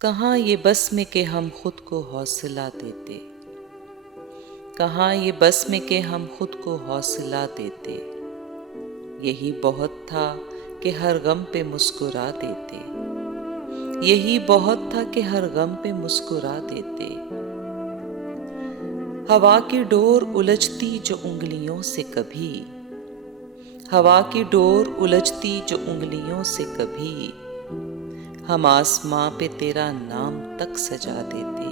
कहाँ ये बस में कि हम खुद को हौसला देते, कहाँ ये बस में कि हम खुद को हौसला देते। यही बहुत था कि हर गम पे मुस्कुरा देते, यही बहुत था कि हर गम पे मुस्कुरा देते। हवा की डोर उलझती जो उंगलियों से कभी, हवा की डोर उलझती जो उंगलियों से कभी, हम आसमां पे तेरा नाम तक सजा देते,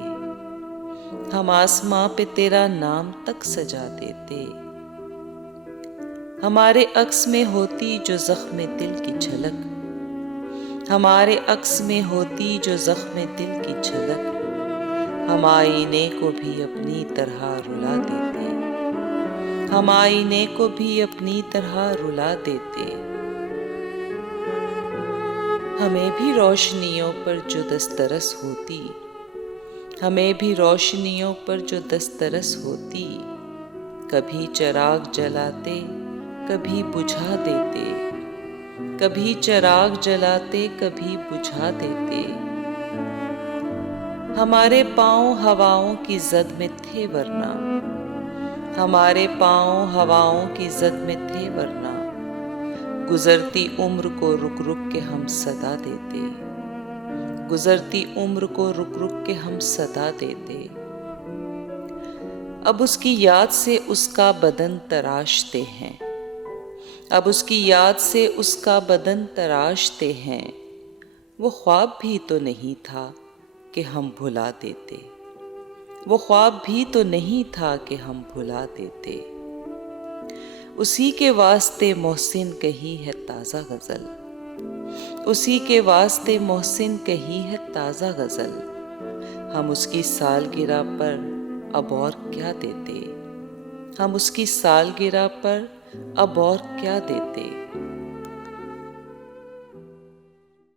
हम आसमां पे तेरा नाम तक सजा देते। हमारे अक्स में होती जो ज़ख्म दिल की झलक, हमारे अक्स में होती जो ज़ख्म दिल की झलक, हम आईने को भी अपनी तरह रुला देते, हम आईने को भी अपनी तरह रुला देते। हमें भी रोशनियों पर जो दस्तरस होती, हमें भी रोशनियों पर जो दस्तरस होती, कभी चिराग जलाते कभी बुझा देते, कभी चिराग जलाते कभी बुझा देते। हमारे पाँव हवाओं की जद में थे वरना, हमारे पाँव हवाओं की जद में थे वरना, गुजरती उम्र को रुक रुक के हम सदा देते, गुजरती उम्र को रुक रुक के हम सदा देते। अब उसकी याद से उसका बदन तराशते हैं, अब उसकी याद से उसका बदन तराशते हैं। वो ख्वाब भी तो नहीं था कि हम भुला देते, वो ख्वाब भी तो नहीं था कि हम भुला देते। उसी के वास्ते मोहसिन कही है ताज़ा गज़ल, उसी के वास्ते मोहसिन कही है ताज़ा गज़ल। हम उसकी सालगिरह पर अब और क्या देते, हम उसकी सालगिरह पर अब और क्या देते।